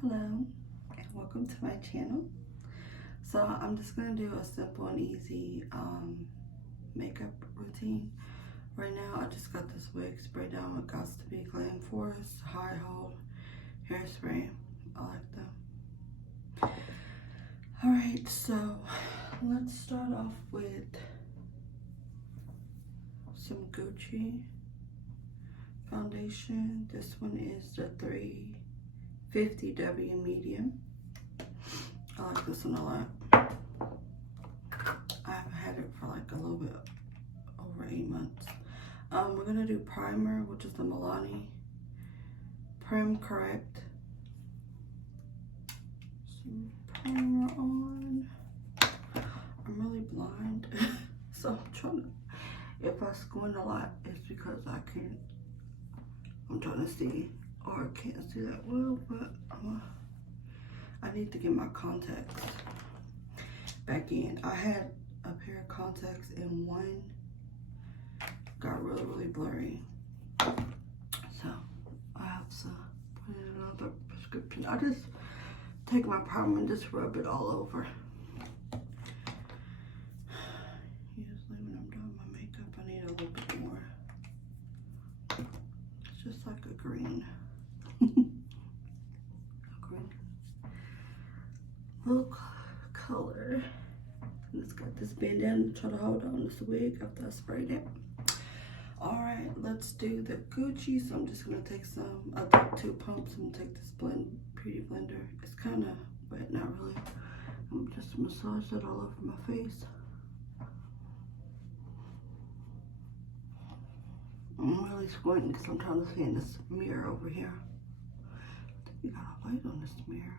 Hello and welcome to my channel. So I'm just going to do a simple and easy makeup routine. Right now I just got this wig sprayed down with Got to Be Glam Forest High Hold hairspray. I like them. Alright, so let's start off with some Gucci foundation. This one is the 350W medium. I like this one a lot. I've had it for like a little bit over 8 months. We're gonna do primer, which is the Milani Prim Correct. Some primer on. I'm really blind, so I'm trying to. If I squint a lot, it's because I'm trying to see, or I can't see that well, but I need to get my contacts back in. I had a pair of contacts and one got really blurry. So I have to put in another prescription. I just take my primer and just rub it all over. Usually when I'm doing my makeup, I need a little bit more. It's just like a green. Little color. And it's got this bandana to try to hold on this wig after I sprayed it. Alright, let's do the Gucci. So I'm just gonna take some, I took 2 pumps. I'm gonna take this beauty blender. It's kind of wet, not really. I'm just massage it all over my face. I'm really squinting because I'm trying to see in this mirror over here. I think we got a light on this mirror.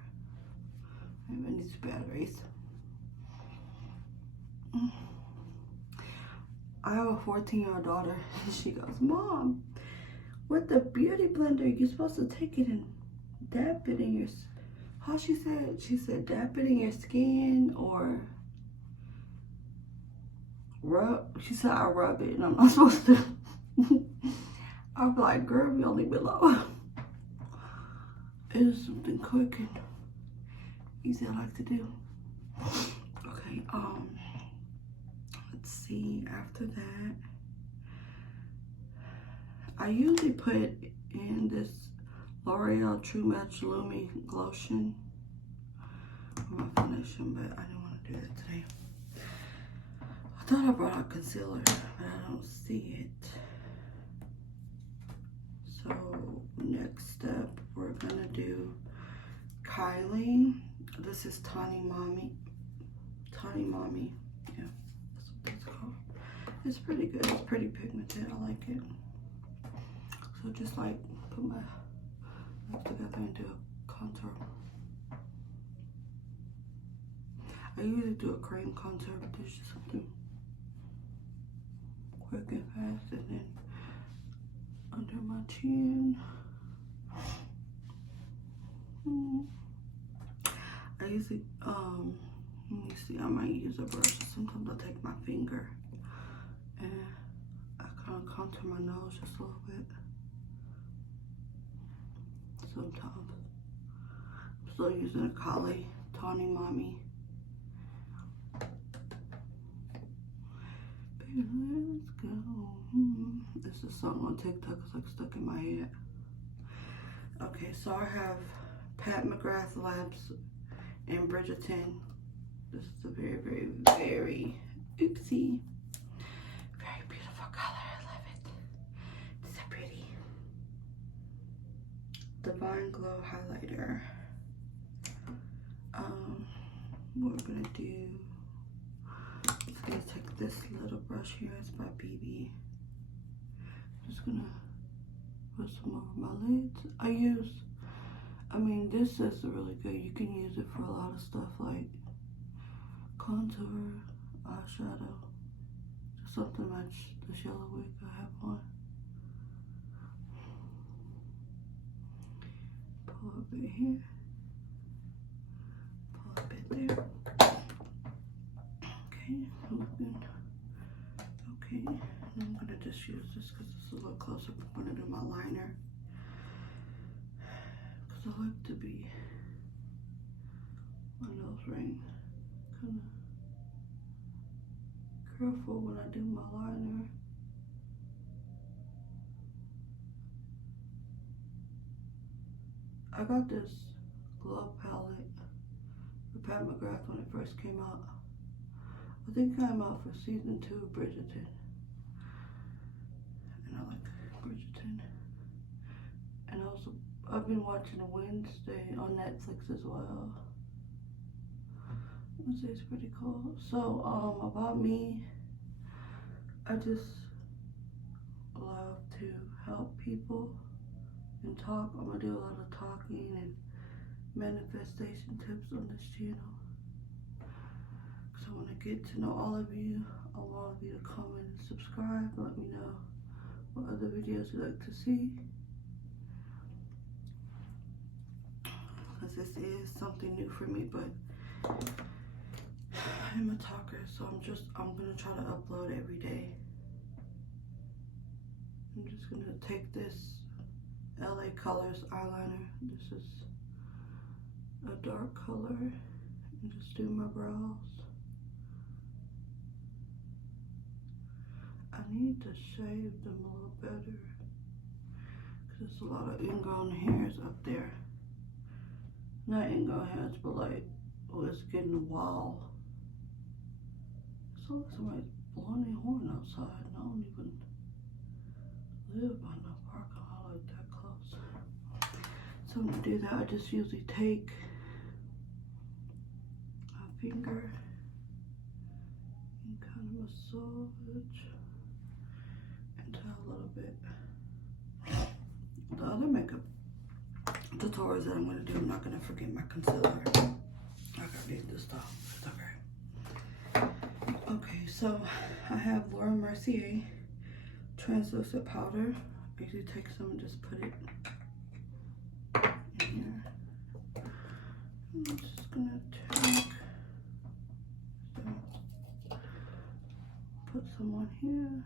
Maybe it needs batteries. I have a 14-year-old daughter. She goes, Mom, with the beauty blender, you're supposed to take it and dab it in your, how she said? She said dab it in your skin or rub. She said I rub it and I'm not supposed to. I'm like, girl, we only below. It is something quick and easy I like to do. Okay, let's see, after that, I usually put in this L'Oreal True Match Lumi Glotion for my foundation, but I didn't want to do that today. I thought I brought out concealer, but I don't see it. So next step, we're gonna do Kylie. This is Tiny Mommy. Yeah, that's what it's called. It's pretty good. It's pretty pigmented. I like it. So just like put my lips together and do a contour. I usually do a cream contour, but there's just something quick and fast, and then under my chin. I usually, let me see, I might use a brush. Sometimes I take my finger and I kind of contour my nose just a little bit. Sometimes. I'm still using a Kylie Tawny Mommy. Baby, let's go. This is a song on TikTok. It's like stuck in my head. Okay, so I have Pat McGrath Labs and Bridgerton. This is a very oopsie, very beautiful color. I love it. It's so pretty. Divine Glow highlighter. What we're gonna do is gonna take this little brush here. It's by BB. Just gonna put some over my lids. This is really good. You can use it for a lot of stuff like contour, eyeshadow, just something to match this yellow wig I have on. Pull a bit here, pull a bit there. Okay, looking okay. And I'm gonna just use this because it's a little closer. I'm gonna do my liner because I like to be my nose ring. Kind of careful when I do my liner. I got this glow palette for Pat McGrath when it first came out. I think it came out for season 2 of Bridgerton. And I like Bridgerton. And also, I've been watching Wednesday on Netflix as well. Wednesday's pretty cool. So, about me, I just love to help people and talk. I'm gonna do a lot of talking and manifestation tips on this channel. So I want to get to know all of you. I want all of you to comment and subscribe. Let me know what other videos you'd like to see. Because this is something new for me, but I'm a talker, so I'm gonna try to upload every day. I'm just gonna take this LA Colors eyeliner. This is a dark color, and just do my brows. I need to shave them a little better because there's a lot of ingrown hairs up there. Not ingrown hairs, but like, oh, it's getting a wall. It's like somebody's blowing their horn outside, and I don't even live by no parking lot like that close. So when I do that, I just usually take a finger and kind of massage into a little bit. The other makeup tutorials that I'm going to do, I'm not going to forget my concealer. I gotta read this stuff. It's okay. Okay, so I have Laura Mercier translucent powder. I usually take some and just put it in here. I'm just gonna put some on here.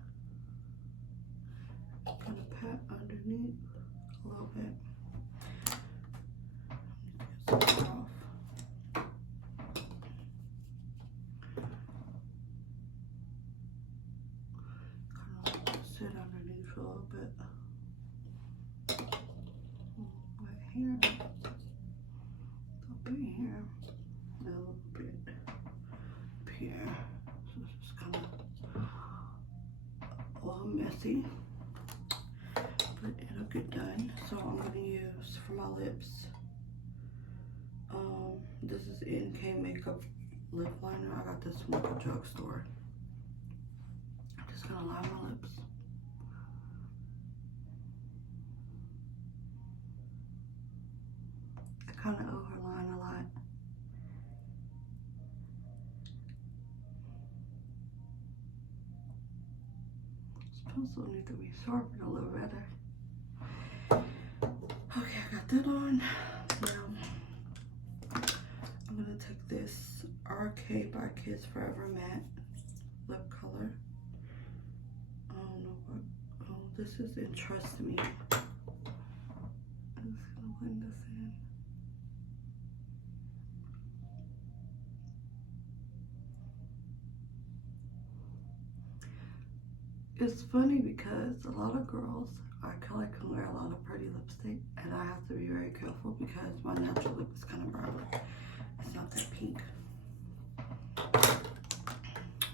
Kind of pat underneath a little bit. Get some off. Kind of sit underneath a little bit. Right here. Up in here. A little bit up here. So it's just kind of a little messy, but it'll get done. So I'm going to use for my lips, this is MakeUp lip liner. I got this from the drugstore. I'm just going to line my lips. I kind of overline a lot. This pencil needs to be sharpened a little better. Okay, I got that on. Now, I'm gonna take this RK by Kids Forever matte lip color. I don't know what, oh, this is in Trust Me. I'm just gonna blend this in. It's funny because a lot of girls, I can wear a lot of pretty lipstick, and I have to be very careful because my natural lip is kind of brown. It's not that pink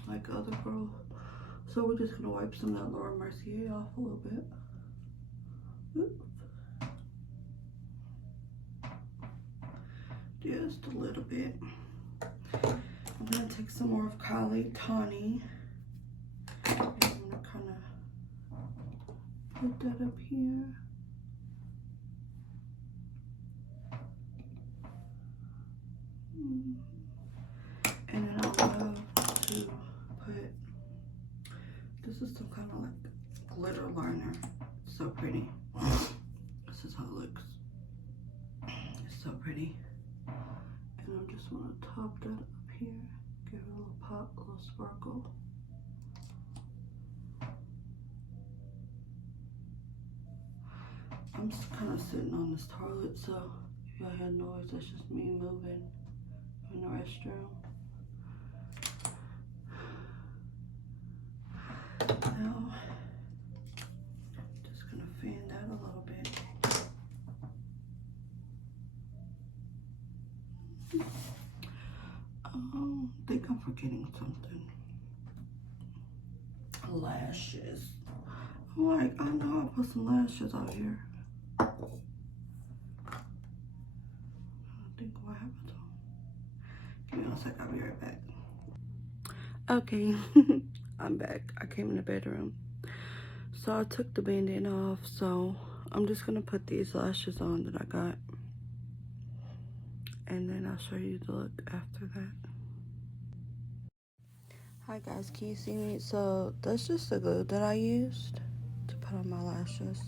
like other girls. So we're just gonna wipe some of that Laura Mercier off a little bit. Oops. Just a little bit. I'm gonna take some more of Kylie Tawny. I'm gonna kind of put that up here. And then I love to put, this is some kind of like glitter liner. It's so pretty. This is how it looks. It's so pretty. And I'm just gonna top that up here. Give it a little pop, a little sparkle. I'm just kind of sitting on this toilet, so if y'all hear noise, that's just me moving in the restroom. Now, just gonna fan that a little bit. I think I'm forgetting something. Lashes. I'm like, I know I put some lashes out here. I think what happened to them. Give me 1 sec, I'll be right back. Okay, I'm back. I came in the bedroom. So I took the band-aid off, so I'm just gonna put these lashes on that I got. And then I'll show you the look after that. Hi guys, can you see me? So that's just the glue that I used to put on my lashes.